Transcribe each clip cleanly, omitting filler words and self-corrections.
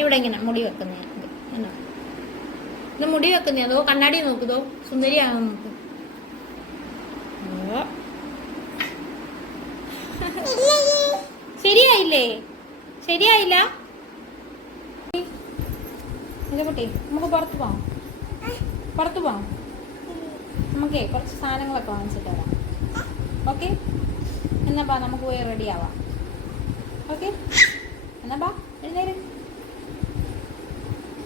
ഇവിടെ ഇങ്ങനെ മുടി വെക്കുന്ന എന്നാ ഇത് മുടി വെക്കുന്ന അതോ കണ്ണാടി നോക്കുതോ സുന്ദരിയാണോ നോക്ക്. ശരിയായില്ലേ? ശരിയായില്ല. കുട്ടി നമുക്ക് പുറത്ത് പോവാം. പുറത്ത് പോവാം. നമുക്കേ കുറച്ച് സാധനങ്ങളൊക്കെ വാങ്ങിച്ചിട്ട് വരാം. ഓക്കെ എന്നാ ബാ നമുക്ക് പോയി റെഡി ആവാം. ഓക്കെ എന്നാ ബാ എഴുന്നേര്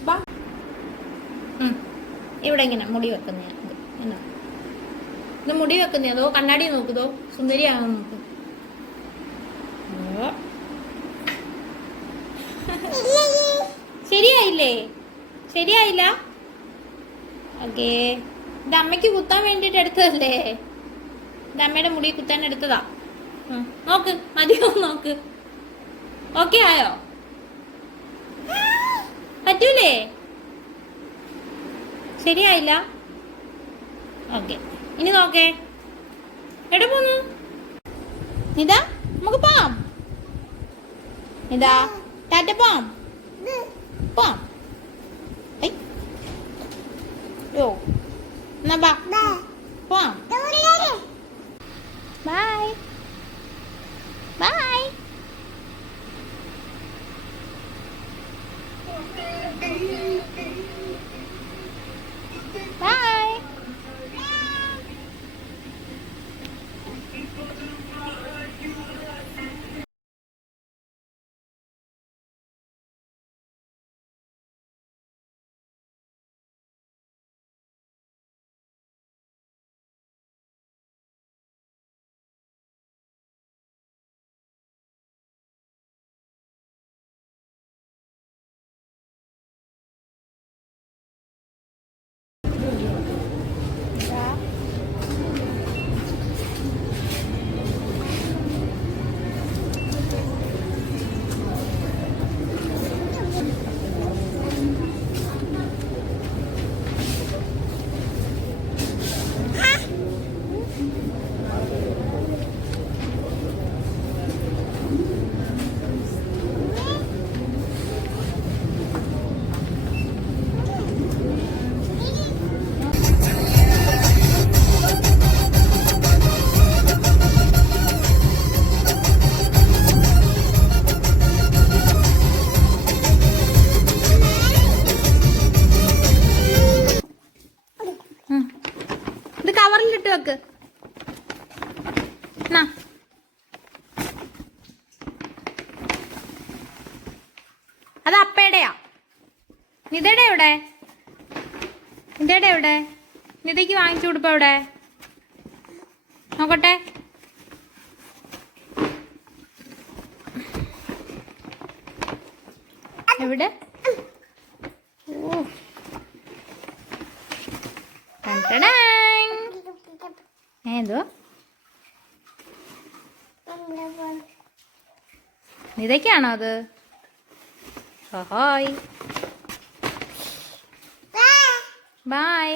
ബാ. ഇവിടെ ഇങ്ങനെ മുടി വെക്കുന്ന എന്നാ ഇത് മുടി വെക്കുന്ന അതോ കണ്ണാടി നോക്കുതോ സുന്ദരിയാണോ നോക്ക്. ശരിയായില്ലേ? ശരിയായില്ല. ഓക്കേ ഇത് അമ്മയ്ക്ക് കുത്താൻ വേണ്ടിട്ട് എടുത്തതല്ലേ? ഇത് അമ്മയുടെ മുടി കുത്താൻ എടുത്തതാ. നോക്ക് മതിയോ നോക്ക്. ഓക്കെ ആയോ? പറ്റൂലേ? ശരിയായില്ല. ഓക്കെ ഇനി നോക്കേ. എവിടെ പോന്നു? ഇതാ നമുക്ക് പോവാം. ഇതാ ടാറ്റ പോവാം. പോവാം. യോ എന്നാ ബാ പോവാം. Bye bye. ബൈ. ഇത് കവറിലിട്ട് വെക്ക്. അത് അപ്പയുടെയാ. നിതയുടെ എവിടെ? നിതയുടെ എവിടെ? നിതയ്ക്ക് വാങ്ങിച്ചു കൊടുപ്പ എവിടെ? നോക്കട്ടെ. എവിടെ? ഏതോ ഇതൊക്കെയാണോ അത്? Hi bye.